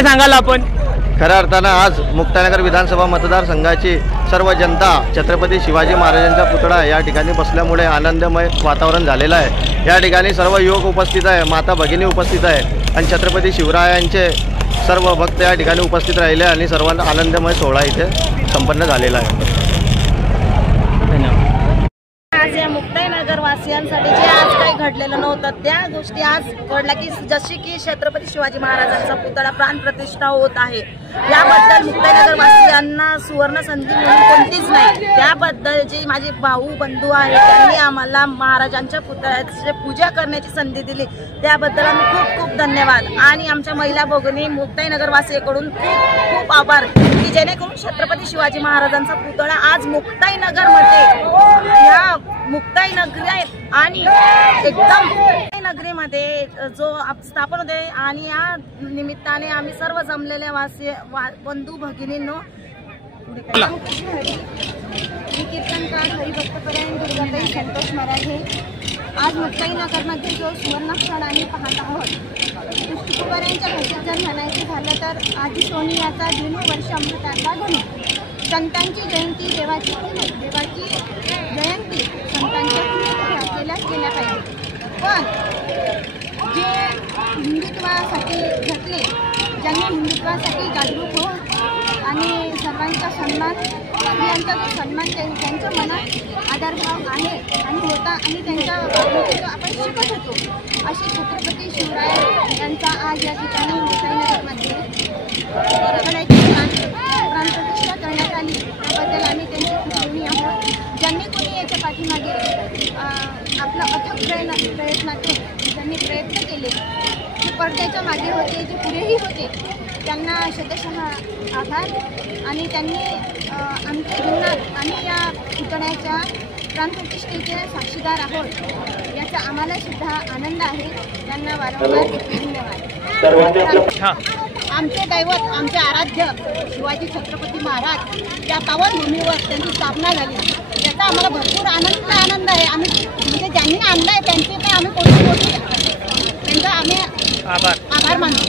काय सांगाल आपण? खऱ्या अर्थानं आज मुक्ताईनगर विधानसभा मतदारसंघाची सर्व जनता छत्रपती शिवाजी महाराजांचा पुतळा या ठिकाणी बसल्यामुळे आनंदमय वातावरण झालेलं आहे। या ठिकाणी सर्व युवक उपस्थित आहे, माता भगिनी उपस्थित आहे आणि छत्रपती शिवरायांचे सर्व भक्त या ठिकाणी उपस्थित राहिले आणि सर्वांना आनंदमय सोहळा इथे संपन्न झालेला आहे। आज या मुक्ताईनगर वासियांसाठी जे आज काही घडलेलं नव्हतं त्या गोष्टी आज घडल्या की जशी की छत्रपती शिवाजी महाराजांचा पुतळा प्राणप्रतिष्ठा होत आहे, याबद्दल मुक्ताईनगर वासियांना सुवर्ण संधी म्हणून कोणतीच नाही। त्याबद्दल जे माझे भाऊ बंधू आहेत त्यांनी आम्हाला महाराजांच्या पुतळ्याची पूजा करण्याची संधी दिली, त्याबद्दल आम्ही खूप खूप धन्यवाद। आणि आमच्या महिला भगिनी मुक्ताईनगर वासियांकडून खूप खूप आभार की जेणेकरून छत्रपती शिवाजी महाराजांचा पुतळा आज मुक्ताईनगरमध्ये या मुक्ताईनगरी आणि एकदम नगरीमध्ये जो स्थापन होते आणि या निमित्ताने आम्ही सर्व जमलेले बंधू भगिनींनो कीर्तनकार हरिभक्तपरायण दुर्गाताई संतोष मराठे आज मुक्ताईनगरमध्ये जो सुवर्णक्षण आम्ही पाहत आहोत, तुकोबारायांच्या भाषेत जर म्हणायचं झालं तर आधी सोनियाचा दिन वर्ष अमृताचा गणू, संतांची जयंती देवाची जयंती संतांच्या केल्या पाहिजे। पण जे हिंदुत्वासाठी झटले, ज्यांनी हिंदुत्वासाठी जागरूक होऊन आणि सर्वांचा सन्मान, स्त्रियांचा जो सन्मान त्यांच्या मनात आदरभाव आहे आणि होता आणि त्यांच्या वागणुकीचा आपण शिकत होतो, असे छत्रपती शिवराय यांचा आज या ठिकाणी मुक्ताईनगरमध्ये प्राणप्रतिष्ठा करण्यात आली, त्याबद्दल आम्ही त्यांची खूप ऋणी आहोत। ज्यांनी कोणी याच्या पाठीमागे आपला अथक प्रयत्नातून ज्यांनी प्रयत्न केले, जे पडद्याच्या मागे होते, जे पुढेही होते, त्यांना शतशः आभार। आणि त्यांनी आमच्या जीवनात आम्ही या पुतळ्याच्या प्राणप्रतिष्ठेचे साक्षीदार आहोत, याचा आम्हाला सुद्धा आनंद आहे। त्यांना वारंवार धन्यवाद। आमचे दैवत, आमचे आराध्य शिवाजी छत्रपती महाराज या पावन भूमीवर त्यांची स्थापना झाली, याचा आम्हाला भरपूर आनंद आहे। आम्ही म्हणजे ज्यांनी आणलं आहे त्यांचे आम्ही कोणी त्यांचा आम्ही आभार मानतो।